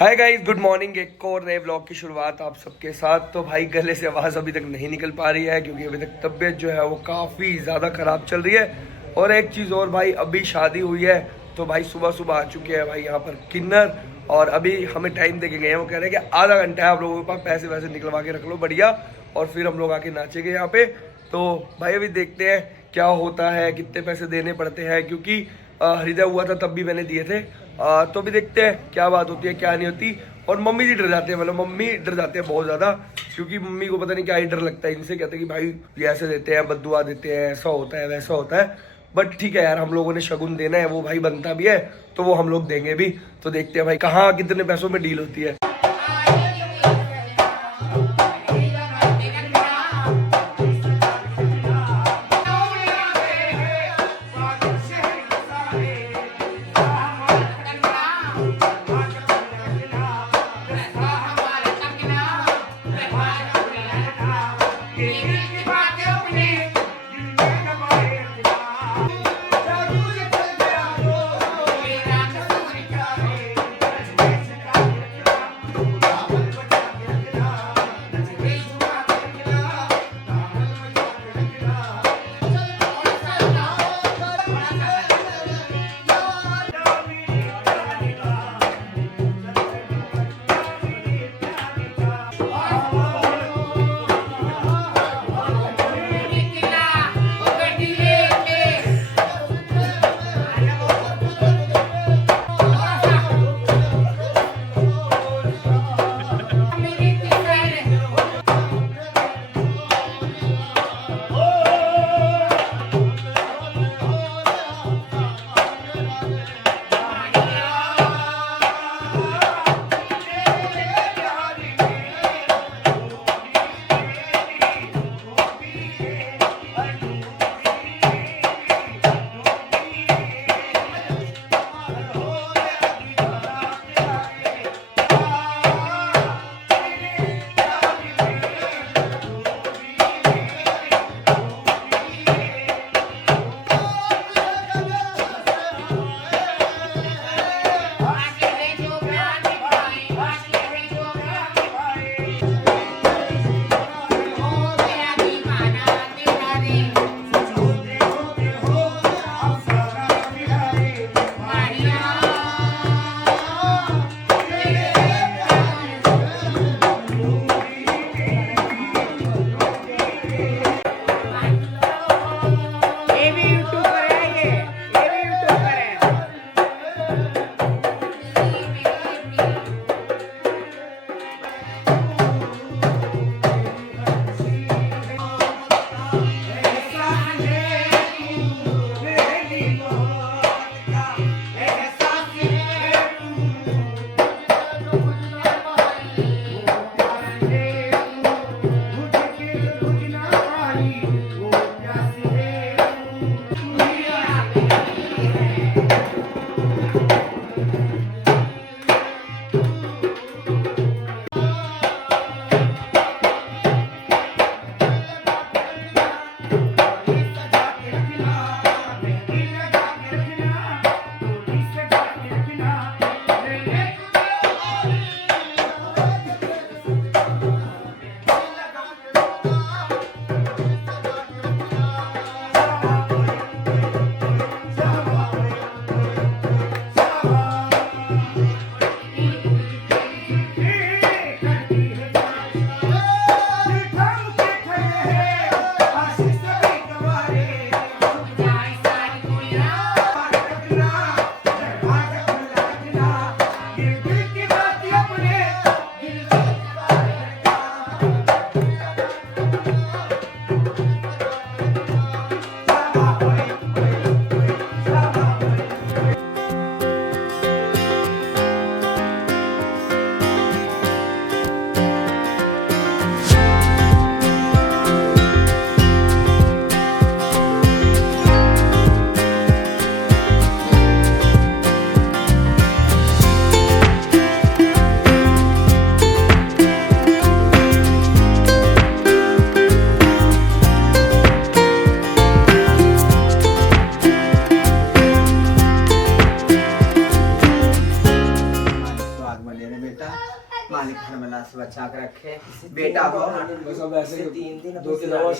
Hi guys, good morning. एक और नए ब्लॉग की शुरुआत आप सबके साथ। तो भाई गले से आवाज़ अभी तक नहीं निकल पा रही है क्योंकि अभी तक तबीयत जो है वो काफ़ी ज़्यादा ख़राब चल रही है। और एक चीज़ और भाई, अभी शादी हुई है तो भाई सुबह सुबह आ चुके हैं भाई यहाँ पर किन्नर। और अभी हमें टाइम दे के गए हैं, वो कह रहे हैं कि आधा घंटा है आप लोगों के पास, पैसे वैसे निकलवा के रख लो बढ़िया, और फिर हम लोग आके नाचेंगे यहाँ पे। तो भाई अभी देखते हैं क्या होता है, कितने पैसे देने पड़ते हैं, क्योंकि हृदय हुआ था तब भी मैंने दिए थे। तो भी देखते हैं क्या बात होती है क्या नहीं होती। और मम्मी जी डर जाते हैं, मतलब मम्मी डर जाते हैं बहुत ज़्यादा, क्योंकि मम्मी को पता नहीं क्या ही डर लगता है इनसे। कहते हैं कि भाई ये ऐसे देते हैं, बद्दुआ देते हैं, ऐसा होता है वैसा होता है। बट ठीक है यार, हम लोगों ने शगुन देना है, वो भाई बनता भी है तो वो हम लोग देंगे भी। तो देखते हैं भाई कहाँ कितने पैसों में डील होती है। मालिक हमें से बचा के रखे, बेटा हो 3 दिन जरूर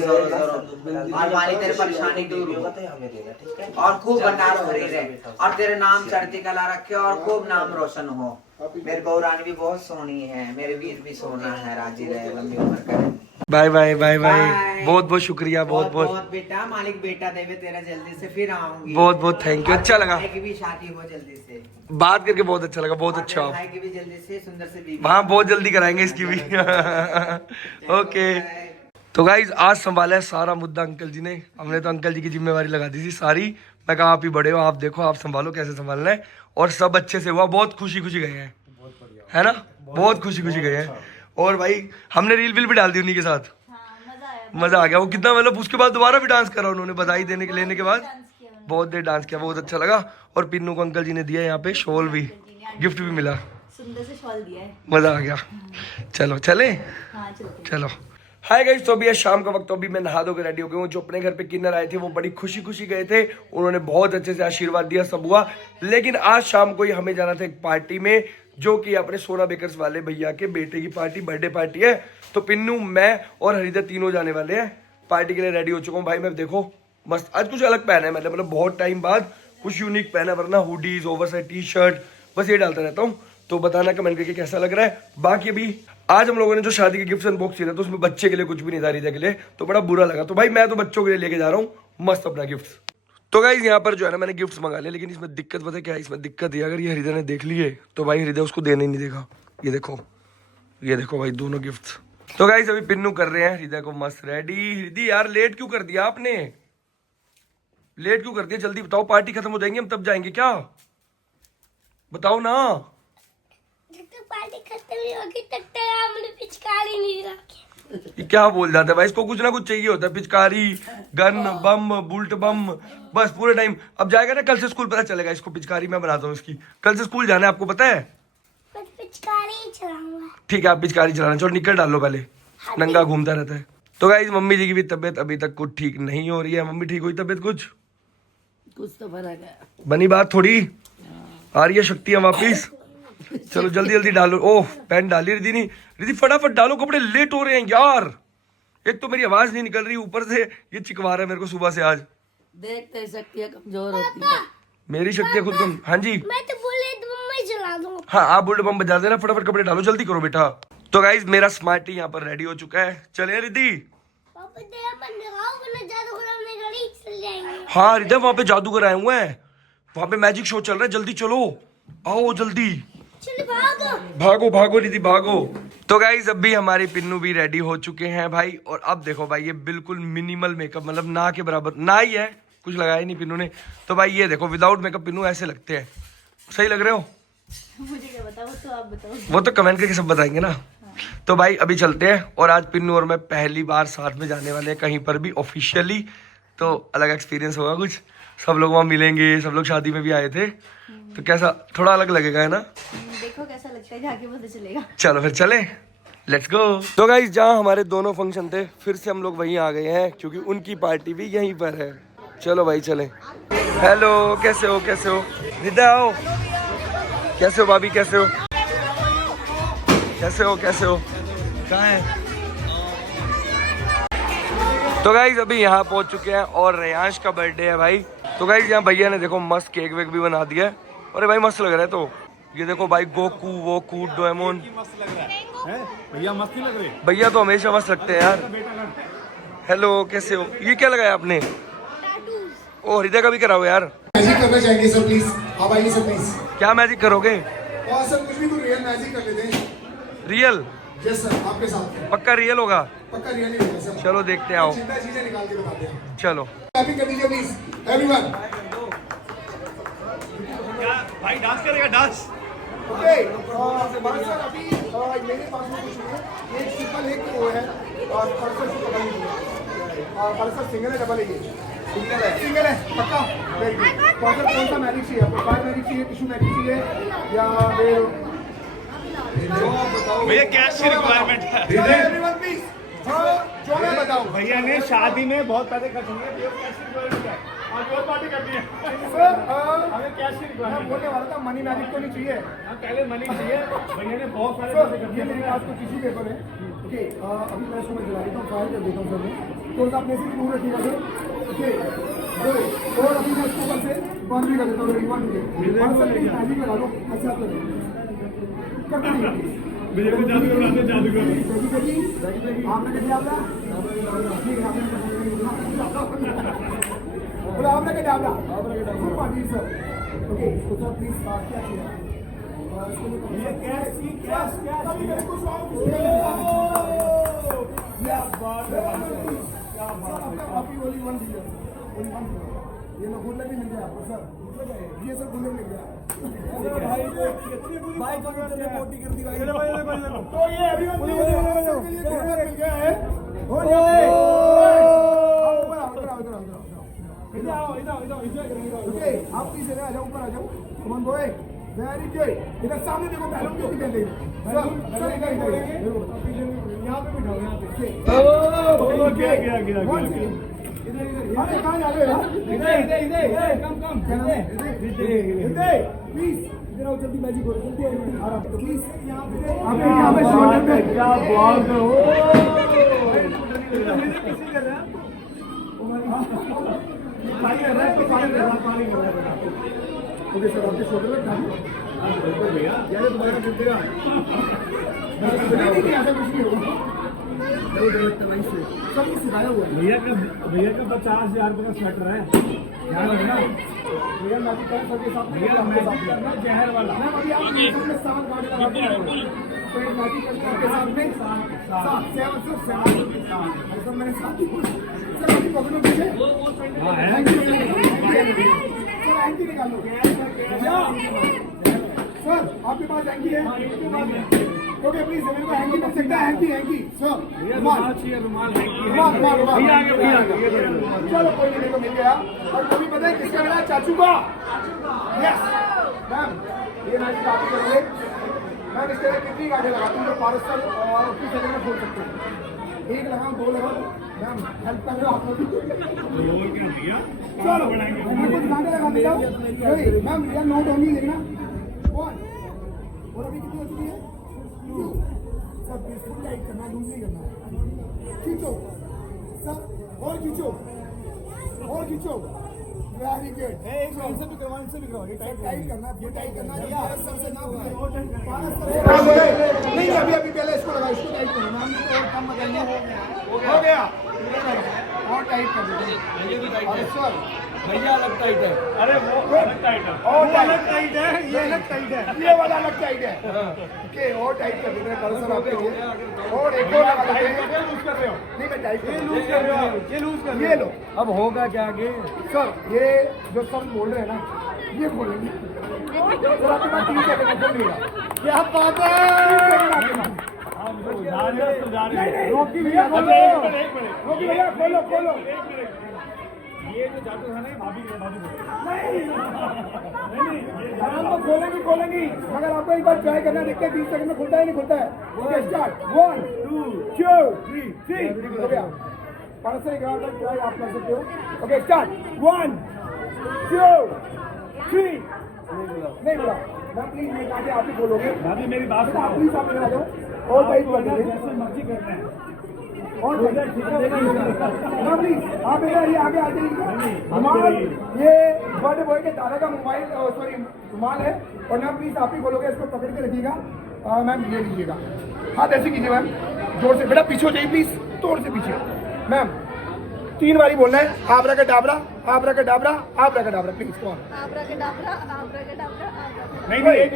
जरूर जरूर, और मालिक तेरे परेशानी दूर हो हमें देना, ठीक है, और खूब भंडार भरी रहे, और तेरे नाम चढ़ती कला रखे, और खूब नाम रोशन हो। मेरी बहू रानी भी बहुत सोहनी है, मेरे वीर भी सोना है, राजी रहे, लंबी उम्र करे। बाय बाय बाय बाय, बहुत बहुत शुक्रिया, बहुत बहुत बेटा, मालिक बेटा देवे तेरा, जल्दी से फिर आऊंगी। बहुत बहुत थैंक यू, अच्छा लगा, भाई की भी शादी हो जल्दी से, बात करके बहुत अच्छा लगा, बहुत अच्छा। भाई की भी जल्दी से सुंदर से बीवी, हाँ बहुत जल्दी कराएंगे इसकी भी। ओके तो गाइज आज संभाला है सारा मुद्दा अंकल जी ने, हमने तो अंकल जी की जिम्मेवारी लगा दी थी सारी। मैं कहा आप ही बड़े हो, आप देखो, आप संभालो कैसे संभालना है, और सब अच्छे से हुआ, बहुत खुशी खुशी गए हैं, है ना, बहुत खुशी खुशी गए हैं। और भाई हमने रील भी डाल दी उन्हीं के साथ, मजा आ गया। वो कितना मतलब उसके बाद दोबारा भी डांस करा उन्होंने, बधाई देने के लेने के बाद बहुत देर डांस किया, बहुत अच्छा लगा। और पिन्नू को अंकल जी ने दिया यहाँ पे शॉल भी, गिफ्ट भी मिला, सुंदर से शॉल दिया है, मजा आ गया। चलो चले, हाँ चलते। चलो। हाय गाइस, तो अभी है शाम का वक्त, तो अभी मैं नहा धो के रेडी हो गया हूँ। जो अपने घर पे किन्नर आए थे वो बड़ी खुशी खुशी गए थे, उन्होंने बहुत अच्छे से आशीर्वाद दिया, सब हुआ। लेकिन आज शाम को ही हमें जाना था एक पार्टी में, जो कि अपने सोना बेकर्स वाले भैया के बेटे की पार्टी, बर्थडे पार्टी है। तो पिन्नू, मैं और हरिदा तीनों जाने वाले हैं पार्टी के लिए, रेडी हो चुका हूँ भाई। मैं देखो मस्त, आज कुछ अलग पहना है मैंने, मतलब बहुत टाइम बाद कुछ यूनिक पहना, वरना हुडीज, ओवरसाइज टी शर्ट, बस ये डालता रहता हूँ। तो बताना कमेंट करके कैसा लग रहा है। बाकी अभी आज हम लोगों ने जो शादी के गिफ्ट अनबॉक्स किया था, तो उसमें बच्चे के लिए कुछ भी नहीं था, हरिदा के लिए, तो बड़ा बुरा लगा। तो भाई मैं तो बच्चों के लिए लेके जा रहा हूँ मस्त अपना गिफ्ट। तो गाइज यहाँ पर जो है ना, मैंने गिफ्ट्स मंगा लिया, लेकिन इसमें दिक्कत पता है क्या है, इसमें दिक्कत है अगर ये हरिदा ने देख लिए तो भाई हरिदा उसको देने ही नहीं देगा। ये देखो भाई दोनों गिफ्ट। तो गाइज अभी पिन्नू कर रहे हैं हरिदा को मस्त रेडी। हृदय यार लेट क्यों कर दिया आपने, लेट क्यों कर दिया, जल्दी बताओ, पार्टी खत्म हो जाएंगे हम तब जाएंगे क्या, बताओ ना। जब तक पार्टी खत्म नहीं होगी तब तक आपने पिचकारी नहीं रखी। ये क्या बोल जाता है भाई, इसको कुछ ना कुछ चाहिए होता है, पिचकारी, गन, बम, बुलेट बम, बस पूरे टाइम। अब जाएगा ना कल से स्कूल, पता चलेगा इसको पिचकारी मैं बनाता हूँ इसकी। कल से स्कूल जाना है आपको पता है, बस पिचकारी ही चलाऊंगा। ठीक है आप पिचकारी चलाना, चलो निकल डालो पहले, नंगा घूमता रहता है। तो गाइस मम्मी जी की भी तबीयत अभी तक कुछ ठीक नहीं हो रही है। मम्मी ठीक हुई तबीयत, कुछ तो फर्क है, बनी बात, थोड़ी आ रही है शक्तियां वापिस। चलो जल्दी जल्दी डालो। ओह पैंट डाली रिद्धि नहीं, रिद्धि फटाफट डालो कपड़े, लेट हो रहे हैं यार। एक तो मेरी आवाज नहीं निकल रही, ऊपर से ये चिकवा रहा है मेरे को सुबह से आज। देखते शक्तियाँ कमजोर होती है, मेरी शक्तियां खुद कम। हाँ जी, मैं तो बोले मैं चला दूंगा। हाँ आप बुलेट बम बजा देना, फटाफट कपड़े डालो, जल्दी करो बेटा। तो गाइस मेरा स्मार्टी यहाँ पर रेडी हो चुका है, चले रिद्धि। पापा तेरा बंद लगाओ वरना जादूगर अपने गाड़ी चल जाएंगे। हाँ रिद्धि वहाँ पे जादूगर आए हुए हैं, वहाँ पे मैजिक शो चल रहा है, जल्दी चलो, आओ जल्दी, चल भागो भागो भागो रिद्धि भागो। तो गाइस अब भी हमारी पिन्नू भी रेडी हो चुके हैं भाई। और अब देखो भाई ये बिल्कुल मिनिमल मेकअप, मतलब ना के बराबर ना ही है, कुछ लगाया ही नहीं पिन्नू ने। तो भाई ये देखो विदाउट मेकअप पिन्नू ऐसे लगते हैं, सही लग रहे हो? मुझे क्या बताओ, तो आप बताओ। वो तो कमेंट करके सब बताएंगे ना। तो भाई अभी चलते हैं, और आज पिन्नू और मैं पहली बार साथ में जाने वाले हैं कहीं पर भी ऑफिशियली, तो अलग एक्सपीरियंस होगा कुछ, सब लोग वहाँ मिलेंगे, सब लोग शादी में भी आए थे, तो कैसा थोड़ा अलग लगेगा है ना। देखो कैसा लगता है, जाके पता चलेगा। चलो फिर चले, लेट्स गो। तो गाइस जहाँ हमारे दोनों फंक्शन थे, फिर से हम लोग वहीं आ गए हैं, क्योंकि उनकी पार्टी भी यहीं पर है। चलो भाई चले। हेलो कैसे हो, कैसे हो रिदा, आओ, कैसे हो भाभी, कैसे हो, कैसे हो, कैसे हो, कहाँ है? तो गाइज अभी यहाँ पहुँच चुके हैं, और रेयांश का बर्थडे है भाई। तो गाइज यहाँ भैया ने देखो मस्त केक वेक भी बना दिया है, अरे भाई मस्त लग रहा है। तो ये देखो भाई गोकू वोकू डोरेमोन, भैया मस्त नहीं लग रहे, भैया तो हमेशा मस्त लगते हैं यार। हेलो कैसे हो, ये क्या लगाया आपने? ओ हृदय का भी कराओ यार। मैजिक करना चाहेंगे सर प्लीज, आप आइए सर प्लीज। क्या मैजिक करोगे? और सर कुछ भी तो रियल मैजिक कर लेते हैं। रियल? यस सर आपके साथ पक्का रियल होगा? पक्का रियल ही होगा सर। चलो देखते हैं, आओ चिंता चीजें निकाल के बताते हैं। चलो। हैप्पी कर दीजिए प्लीज एवरीवन। भाई डांस करेगा, डांस। ओके सर अभी मेरे पास में कुछ है, एक सिंपल एक वो है, और पर्सन से डबल है, और पर्सन सिंगल है, डबल है, सिंगल है, सिंगल है पक्का। Very good. पर्सन कौन सा मैजिक चाहिए आपको, फायर मैजिक चाहिए, टिश्यू मैजिक चाहिए, या फिर भैया कैश की रिक्वायरमेंट है। एवरीवन प्लीज, जो मैं बताऊं। भैया ने शादी में बहुत पैसे खर्च होंगे, कैश की रिक्वायरमेंट है, और बहुत पार्टी करनी है। सर हमें कैश की मैं रिक्वायरमेंट बोलने वाला था मनी मैजिक तो नहीं चाहिए। पहले मनी चाहिए भैया ने बहुत सारे सर पैसे कर ये दिए मेरे पास तो टिश्यू पेपर है। ओके अभी मैं इसको जला देता हूँ, फायर कर देता हूँ सर मैं तो उसका अपने से दूर रखिएगा सर। ओके और अभी मैं इसको ऊपर से बंद भी कर देता हूँ। रिवान सर प्लीज मैजिक लगा दो, ऐसे आप करें करते नहीं भैया को जादू बनाते जादूगर आपने क्या किया आपने ठीक है बोला आपने क्या डाला पार्टी सर। ओके तो सर प्लीज क्या किया ये कैश अभी मेरे को क्या बात है कॉपी ओनली वन दीजिए ये लो गुल्ले भी मिल गया आपको सर। ये सर गुल्ले मिल गया भाई को इतने मोटी कर दी भाई तो ये अभी मिल गया है। ओके आप पीछे आ जाओ, ऊपर आ जाओ। कमान बॉय वेरी गुड। इधर सामने देखो बैलून क्यों पहन रही है सर इधर यहाँ पे बिठाओ यहाँ पे। गया अरे कहाँ जा रहे हो इधर कम प्लीज इधर आओ जल्दी मैजिक हो रहा है जल्दी आराम तो प्लीज यहाँ पे शोल्डर पे क्या बात है। किसी कर रहे हैं पानी कर रहा है ओके सर आपके शोल्डर पे डालिए भैया यार तुम्हारा गिर देगा नहीं ऐसा कुछ नहीं होगा सब कुछ सिखाया हुआ है। भैया का 50,000 रुपये का स्वेटर है ध्यान रखना भैया मैं भी कर सबके साथ भैया मैजिक करना जहर वाला मैम अभी आप में 7 गाड़ी लगा के आए हो तो एक मैजिक करके साथ में 7 सर मैंने 7 ही सर अभी पकड़ो पीछे हाँ है सर हैंकी निकालो सर आपके पास हैंकी है ओके प्लीज मेरे को हैंकी मिल सकता है हैंकी सर रुमाल चाहिए रुमाल है रुमाल भैया आगे चलो कोई नहीं मेरे को मिल गया। और कभी पता है किसका मिला चाचू का यस मैम ये मैजिक आप ही करोगे मैम इस तरह कितनी गाड़ियाँ लगाती हूँ जो पार्सल और उसकी जगह में खोल सकते हैं। एक लगाओ 2 लगाओ मैम हेल्प कर रहे हो आप लोग चलो मैं कुछ गाड़ियाँ लगा देता हूँ मैम ये नोट होंगी देखना 1 और अभी कितनी हो चुकी है 2 सर बिल्कुल टाइट करना लूज नहीं करना खींचो सर और खींचो वेरी गुड इनसे भी करवा ये टाइट करना सर से ना नहीं अभी पहले इसको लगा इसको टाइट करो मैम और कम बताइए हो गया और टाइट कर दो ये भी टाइट है सर भैया अलग टाइट है अरे वो अलग टाइट है और अलग टाइट है ये अलग टाइट है ये वाला अलग टाइट है ओके और टाइट कर देते हैं सर आपके लिए और एक और लगा देते हैं लूज कर रहे हो नहीं मैं टाइट ये लूज कर रहे हो ये लूज कर ये लो अब होगा क्या आगे सर ये जो सर बोल रहे हैं ना ये खोलेंगे सर आपके पास 3 सेकंड खोल लिया क्या बात है रोकी भैया खोलो खोलो ये जो जादू है ना भाभी आराम तो खोलेंगी मगर आपको एक बार ट्राई करना देखते हैं 30 सेकंड में खुलता है नहीं खुलता है ओके स्टार्ट 1 2 3 हो गया 5 से 11 तक ट्राई आप कर सकते हो ओके स्टार्ट 1 2 3 नहीं बोला मैं प्लीज मैं कहा आप ही बोलोगे भाभी मेरी बात आप प्लीज आप आ जाओ और टाइट कर दीजिए जैसे मर्जी करना है और प्लीज आप इधर ये आगे आ जाइए रुमाल ये बर्थडे बॉय के दादा का मोबाइल सॉरी रुमाल है और मैम प्लीज आप ही बोलोगे इसको पकड़ के रखिएगा मैम ये लीजिएगा हाथ ऐसे कीजिए मैम जोर से बेटा पीछे हो जाइए प्लीज जोर से पीछे मैम 3 बारी बोलना है आबरा का डाबरा प्लीज कौन नहीं एक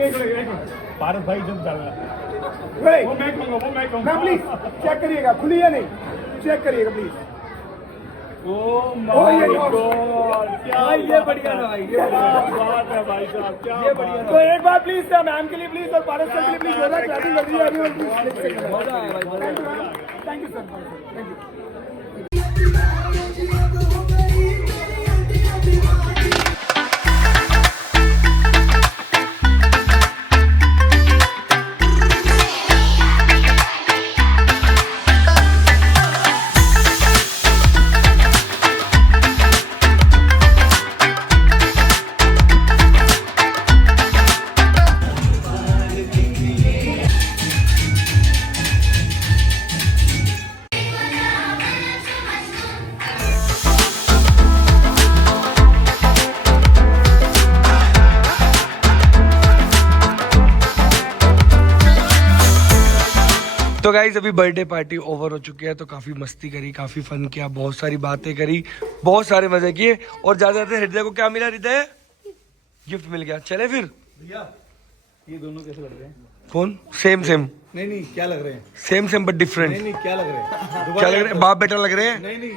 भारत भाई जब डाल रहा वो मैं कहूँगा मैम प्लीज चेक करिएगा खुली है नहीं चेक करिएगा प्लीज ओह ये गॉड क्या ये बढ़िया है भाई, ये बढ़िया बात है भाई साहब क्या ये बढ़िया तो एक बार प्लीज मैम के लिए प्लीज और भारत सर के लिए प्लीज होगा क्लैपिंग कर दीजिए मजा आया भाई thank you sir thank you तो गाइज अभी बर्थडे पार्टी ओवर हो चुकी है, तो काफी मस्ती करी, काफी फन किया, बहुत सारी बातें करी, बहुत सारे मजे किए और ज्यादा हृदय को क्या मिला? हृदय गिफ्ट मिल गया। चले फिर भैया ये दोनों कैसे लग रहे हैं? कौन? सेम सेम नहीं नहीं क्या लग रहे हैं? Same same but different. नहीं नहीं क्या लग रहे हैं? क्या लग रहे हैं? बाप बेटा लग रहे हैं? नहीं नहीं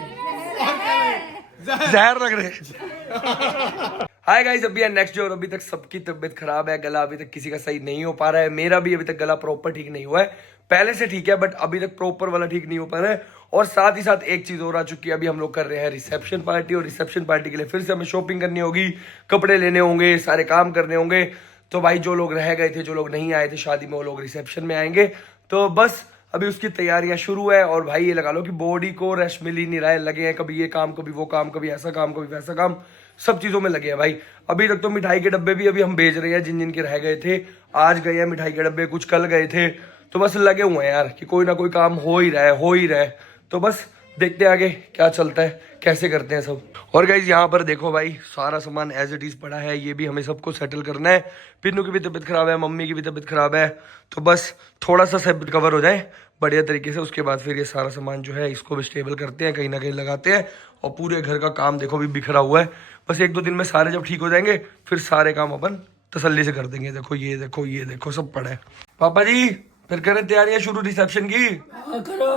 जहर लग रहे हैं। हाय गाइस, अभी है नेक्स्ट डे और अभी तक सबकी तबीयत खराब है, गला अभी तक किसी का सही नहीं हो पा रहा है। मेरा भी अभी तक गला प्रॉपर ठीक नहीं हुआ है, पहले से ठीक है बट अभी तक प्रॉपर वाला ठीक नहीं हो पा रहा है। और साथ ही साथ एक चीज और आ चुकी है, अभी हम लोग कर रहे हैं रिसेप्शन पार्टी और रिसेप्शन पार्टी के लिए फिर से हमें शॉपिंग करनी होगी, कपड़े लेने होंगे, सारे काम करने होंगे। तो भाई जो लोग रह गए थे, जो लोग नहीं आए थे शादी में, वो लोग रिसेप्शन में आएंगे। तो बस अभी उसकी तैयारियां शुरू है और भाई ये लगा लो कि बॉडी को रेस्ट मिल ही नहीं रहा है, लगे हैं कभी ये काम, कभी वो काम, कभी ऐसा काम, कभी वैसा काम, सब चीजों में लगे हैं भाई। अभी तक तो मिठाई के डब्बे भी अभी हम भेज रहे हैं, जिन जिन के रह गए थे आज गए हैं मिठाई के डब्बे, कुछ कल गए थे। तो बस लगे हुए हैं यार कि कोई ना कोई काम हो ही रहा है। तो बस देखते हैं आगे क्या चलता है, कैसे करते हैं सब। और गाइज यहाँ पर देखो भाई, सारा सामान एज इट इज पड़ा है, ये भी हमें सबको सेटल करना है। पिन्नू की भी तबीयत खराब है, मम्मी की भी तबीयत खराब है, तो बस थोड़ा सा सब कवर हो जाए बढ़िया तरीके से, उसके बाद फिर ये सारा सामान जो है इसको भी स्टेबल करते हैं, कहीं ना कहीं लगाते हैं। और पूरे घर का काम देखो भी बिखरा हुआ है, बस 1-2 दिन में सारे जब ठीक हो जाएंगे फिर सारे काम अपन तसल्ली से कर देंगे। देखो ये देखो ये देखो सब पड़ा है। पापा जी फिर करें तैयारियां शुरू रिसेप्शन की? करो।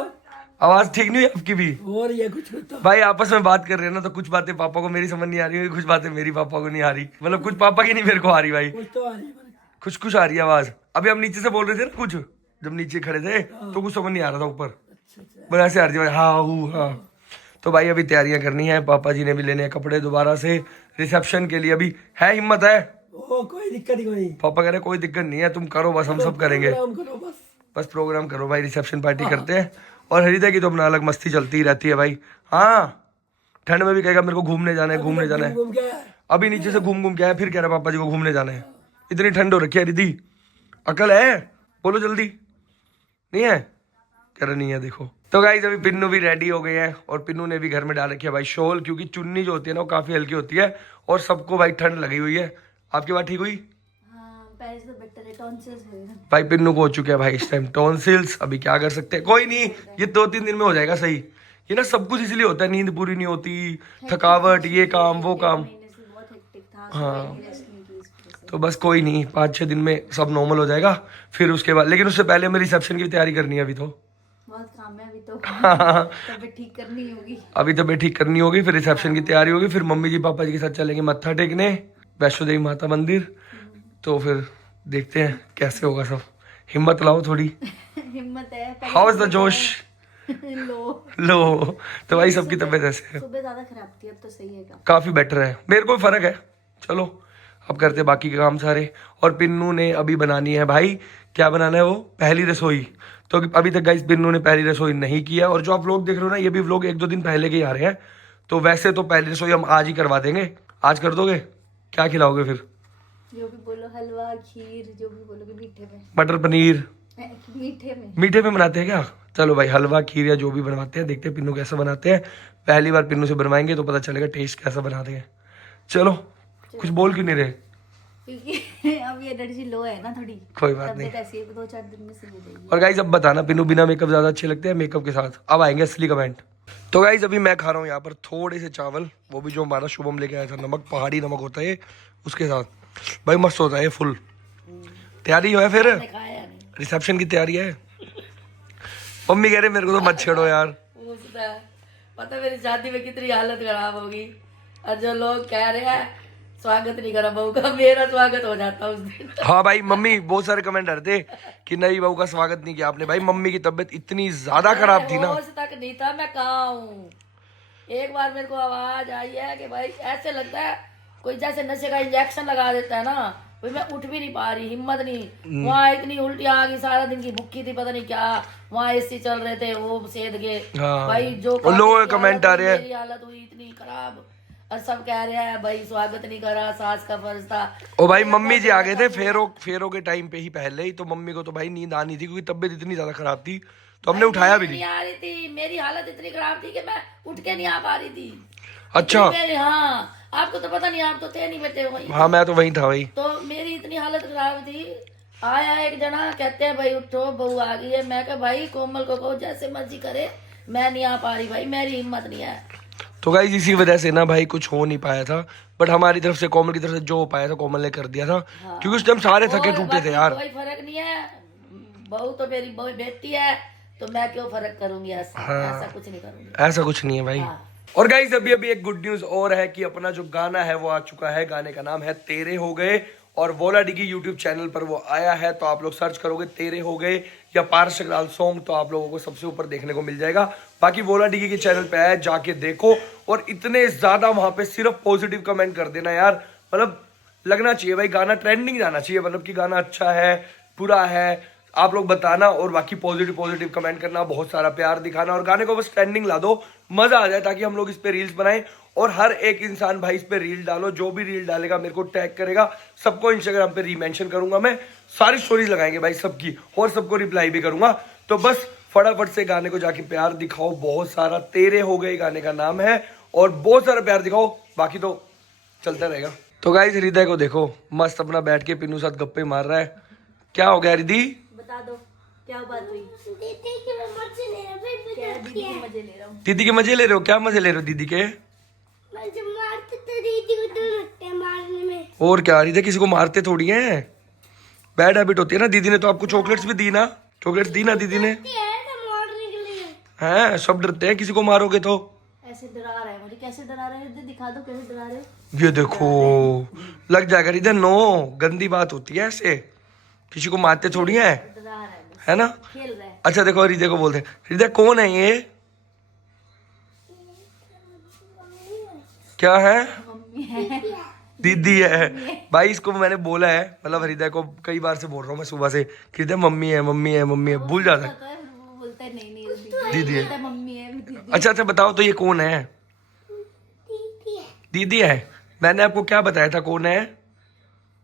आवाज ठीक नहीं है आपकी भी? और ये कुछ तो भाई आपस में बात कर रहे हैं ना, तो कुछ बातें पापा को मेरी समझ नहीं आ रही होगी, कुछ बातें मेरी पापा को नहीं आ रही, मतलब कुछ पापा की नहीं मेरे को आ रही भाई, कुछ तो आ रही है। कुछ आ रही है आवाज। अभी हम नीचे से बोल रहे थे ना कुछ, जब नीचे खड़े थे तो कुछ समझ नहीं आ रहा था, ऊपर बस ऐसे आ रही थी भाई, हाँ। तो भाई अभी तैयारियां करनी है, पापा जी ने भी लेने हैं कपड़े दोबारा से रिसेप्शन के लिए। अभी है हिम्मत है? कोई दिक्कत नहीं। पापा कह रहे कोई दिक्कत नहीं है, तुम करो बस, हम सब करेंगे, बस प्रोग्राम करो भाई, रिसेप्शन पार्टी करते हैं। और हृदय की तो अपना अलग मस्ती चलती ही रहती है भाई। हाँ ठंड में भी कहेगा मेरे को घूमने जाना है, घूमने जाना है। अभी नीचे से घूम के आया, फिर कह रहा पापा जी को घूमने जाना है। इतनी ठंड हो रखी है रिद्धि, अकल है? बोलो जल्दी। नहीं है? कह रहा नहीं है देखो। तो गाइस अभी पिन्नू भी रेडी हो गए हैं और पिन्नू ने भी घर में डाल रखी है भाई शॉल, क्योंकि चुन्नी जो होती है ना वो काफी हल्की होती है और सबको भाई ठंड लगी हुई है। आपकी बात ठीक हुई? भाई पिन्नू को हो चुके हैं भाई इस टाइम टॉन्सिल्स, अभी क्या कर सकते हैं, कोई नहीं, ये 2-3 दिन में हो जाएगा सही। ये ना सब कुछ इसलिए होता है, नींद पूरी नहीं होती, थकावट, ये काम वो काम। हाँ तो बस कोई नहीं, 5-6 दिन में सब नॉर्मल हो जाएगा फिर उसके बाद। लेकिन उससे पहले हमें रिसेप्शन की तैयारी करनी है, अभी तो बहुत काम है, अभी तो हाँ तबीयत ठीक करनी होगी। अभी तबीयत ठीक करनी होगी, फिर रिसेप्शन की तैयारी होगी, फिर मम्मी जी पापा जी के साथ चलेंगे मत्था टेकने वैष्णो देवी माता मंदिर। तो फिर देखते हैं कैसे होगा सब। हिम्मत लाओ थोड़ी, हिम्मत है। हाउ इज द जोश? लो तो भाई सबकी तबीयत ऐसे है, सुबह ज्यादा खराब थी, अब तो सही है। काफी बेटर है, मेरे को फर्क है। चलो अब करते हैं बाकी के काम सारे। और पिन्नू ने अभी बनानी है भाई, क्या बनाना है वो? पहली रसोई। तो अभी तक गाइस पिन्नू ने पहली रसोई नहीं किया, और जो आप लोग देख रहे हो ना, ये भी व्लॉग 1-2 दिन पहले के ही आ रहे हैं। तो वैसे तो पहली रसोई हम आज ही करवा देंगे। आज कर दोगे? क्या खिलाओगे फिर? जो भी बोलो, हलवा खीर जो भी बोलोगे, मीठे में। मटर पनीर? मीठे में बनाते हैं क्या? चलो भाई हलवा खीर या जो भी बनवाते हैं, देखते हैं पिन्नू कैसा बनाते हैं। पहली बार पिन्नू से बनवाएंगे तो पता चलेगा टेस्ट कैसा बनाते हैं। चलो कुछ बोल क्यों नहीं रहे? क्योंकि अभी एनर्जी लो है ना थोड़ी, कोई बात नहीं। ऐसी 2-4 दिन में सही हो जाएगी। और गाइज अब बताना पिन्नू बिना मेकअप ज्यादा अच्छे लगते हैं मेकअप के साथ? अब आएंगे असली कमेंट। तो गाइज अभी मैं खा रहा हूँ यहाँ पर थोड़े से चावल, वो भी जो हमारा शुभम लेके आया था, नमक, पहाड़ी नमक होता है उसके साथ, भाई मस्त होता है फुल। तैयारी जो है फिर रिसेप्शन की तैयारी है। मम्मी कह रहे मेरे को तो मत छेड़ो यार। पता मेरी शादी में कितनी हालत खराब होगी, और जो लोग कह रहे हैं स्वागत नहीं करा बहू का, मेरा स्वागत हो जाता उस दिन। हाँ भाई मम्मी बहुत सारे कमेंट आ रहे थे कि नई बहू का स्वागत नहीं किया आपने। भाई मम्मी की तबीयत इतनी ज्यादा खराब थी ना, होश तक नहीं था, मैं कहाँ हूँ। एक बार मेरे को आवाज आई है कि भाई ऐसे लगता है कोई जैसे नशे का इंजेक्शन लगा देता है ना, भाई मैं उठ भी नहीं पा रही, हिम्मत नहीं। वहाँ इतनी उल्टी आ गई, सारा दिन की भूखी थी, पता नहीं क्या, वहाँ एसी चल रहे थे वो सेद गए। हाँ। भाई जो लोगों के कमेंट आ रहे हैं, मेरी हालत हुई इतनी खराब, और सब कह रहे हैं भाई स्वागत नहीं करा, सास का फर्ज था। ओ भाई मम्मी जी आ गए थे फेरों के टाइम पे ही पहले ही, तो मम्मी को तो भाई नींद आनी थी क्योंकि तबीयत इतनी ज्यादा खराब थी, तो हमने उठाया भी नहीं। आ रही थी, मेरी हालत इतनी खराब थी कि मैं उठ के नहीं आ पा रही थी। अच्छा हाँ आपको तो पता नहीं, आप तो थे नहीं बैठे वहीं। हाँ मैं तो वहीं था भाई। तो मेरी इतनी हालत खराब थी, आया एक जना, कहते हैं भाई उठो बहू आ गई है। मैं कहा भाई कोमल को कहो जैसे मर्जी करे, मैं नहीं आ पा रही भाई, मेरी हिम्मत नहीं है। तो गाइस इसी वजह से ना भाई कुछ हो नहीं पाया था, बट हमारी तरफ से, कोमल की तरफ से जो हो पाया था कोमल ने कर दिया था। क्योंकि उस टाइम सारे थके और टूटे थे बाकी यार। कोई फर्क नहीं है, बहू तो मेरी बहू बेटी है, तो मैं क्यों फर्क करूंगी ऐसा कुछ नहीं करूंगी। ऐसा कुछ नहीं है भाई। हाँ। और गाइस अभी एक गुड न्यूज और है कि अपना जो गाना है वो आ चुका है। गाने का नाम है तेरे हो गए, और वोला डिगी यूट्यूब चैनल पर वो आया है। तो आप लोग सर्च करोगे तेरे हो गए या पारस अग्रवाल सॉन्ग, तो आप लोगों को सबसे ऊपर देखने को मिल जाएगा। बाकी वोला डिगी के चैनल पे आया, जाके देखो। और इतने ज्यादा वहां पे सिर्फ पॉजिटिव कमेंट कर देना यार, मतलब लगना चाहिए भाई, गाना ट्रेंडिंग जाना चाहिए, मतलब कि गाना अच्छा है, बुरा है, आप लोग बताना। और बाकी पॉजिटिव कमेंट करना, बहुत सारा प्यार दिखाना, और गाने को बस ट्रेंडिंग ला दो, मजा आ जाए, ताकि हम लोग इस पे रील्स बनाएं। और हर एक इंसान भाई इस पे रील डालो, जो भी रील डालेगा मेरे को टैग करेगा, सबको इंस्टाग्राम पे रीमेंशन करूंगा मैं, सारी स्टोरीज लगाएंगे भाई सबकी, और सबको रिप्लाई भी करूंगा। तो बस फटाफट से गाने को जाके प्यार दिखाओ बहुत सारा। तेरे हो गए गाने का नाम है, और बहुत सारा प्यार दिखाओ, बाकी तो चलता रहेगा। तो गाइस हृदय को देखो, मस्त अपना बैठ के पिन्नू साथ गप्पे मार रहा है। क्या हो गया रिद्धि? बता दो क्या बात हुई? दीदी की मैं मर्जी ले रहा हूँ, क्या दीदी के मजे ले रहा हूँ? दीदी के मजे ले रहे हो? क्या मजे ले रहे हो दीदी के? मैं जब मारते तो दीदी को तो लगते हैं मारने में। और क्या हृदय, किसी को मारते थोड़ी हैं, बैड हैबिट होती है ना। दीदी ने तो आपको चॉकलेट्स भी दी ना, चॉकलेट्स दी ना दीदी ने? ये है तो मारने के लिए। हैं, सब डरते हैं किसी को मारोगे तो। ऐसे डरा रहा है मुझे, कैसे डरा रहे हैं? दिखा दो कैसे डरा रहे हो। ये देखो, लग जाएगा हृदय। नो, गंदी बात होती है ऐसे, किसी को मारते थोड़ी है, डरा रहा है बस, है ना? खेल रहा है। अच्छा देखो हृदय को बोलते हैं, हृदय कौन है ये? क्या है? दीदी है भाई। इसको मैंने बोला है, मतलब हृदय को कई बार से बोल रहा हूँ मैं सुबह से, कि हृदय मम्मी है मम्मी है मम्मी है, भूल जाता है। तो वो बोलता है नहीं नहीं दीदी है। बोलता है, मम्मी है दीदी। अच्छा बताओ तो ये कौन है? दीदी है दीदी है। मैंने आपको क्या बताया था कौन है?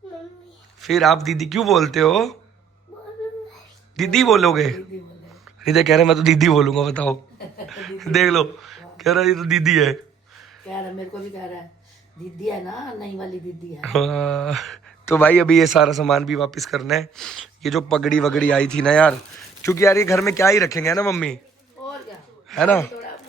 मम्मी फिर आप दीदी क्यों बोलते हो? दीदी बोलोगे? हृदय कह रहे मैं तो दीदी बोलूंगा, बताओ। देख लो, कह रहा ये तो दीदी है। कह रहा है, मेरे को भी कह रहा है दीदी है ना, नई वाली दीदी है। हाँ, तो भाई अभी ये सारा सामान भी वापस करना है। ये जो पगड़ी वगड़ी आई थी ना यार, क्योंकि यार ये घर में क्या ही रखेंगे, है ना मम्मी? और क्या, है ना,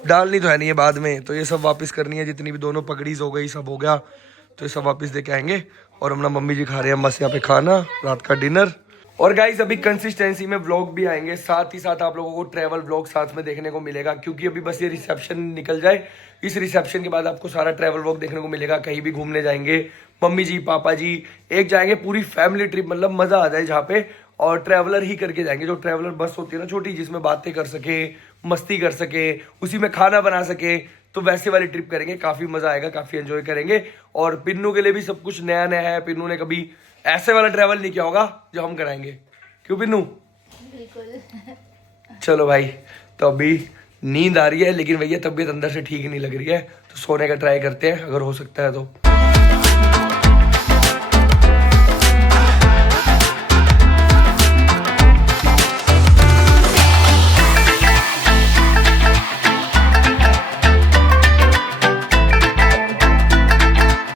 डालनी तो है नहीं है बाद में, तो ये सब वापस करनी है। जितनी भी दोनों पगड़ीज हो गई, सब हो गया, तो ये सब वापस दे के आएंगे। और अपना मम्मी जी खा रहे हैं मस्त यहाँ पे खाना, रात का डिनर। और गाइस अभी कंसिस्टेंसी में व्लॉग भी आएंगे, साथ ही साथ आप लोगों को ट्रैवल व्लॉग साथ में देखने को मिलेगा। क्योंकि अभी बस ये रिसेप्शन निकल जाए, इस रिसेप्शन के बाद आपको सारा ट्रैवल व्लॉग देखने को मिलेगा। कहीं भी घूमने जाएंगे, मम्मी जी पापा जी एक जाएंगे, पूरी फैमिली ट्रिप, मतलब मजा आ जाए जहाँ पे। और ट्रैवलर ही करके जाएंगे, जो ट्रैवलर बस होती है ना छोटी, जिसमें बातें कर सके, मस्ती कर सके, उसी में खाना बना सके, तो वैसे वाली ट्रिप करेंगे। काफी मजा आएगा, काफी एंजॉय करेंगे। और पिन्नू के लिए भी सब कुछ नया नया है। पिन्नू ने कभी ऐसे वाला ट्रैवल नहीं किया होगा जो हम कराएंगे, क्यों पिन्नू? बिल्कुल। चलो भाई, तो अभी नींद आ रही है, लेकिन भैया तबीयत अंदर से ठीक नहीं लग रही है, तो सोने का ट्राई करते हैं, अगर हो सकता है तो।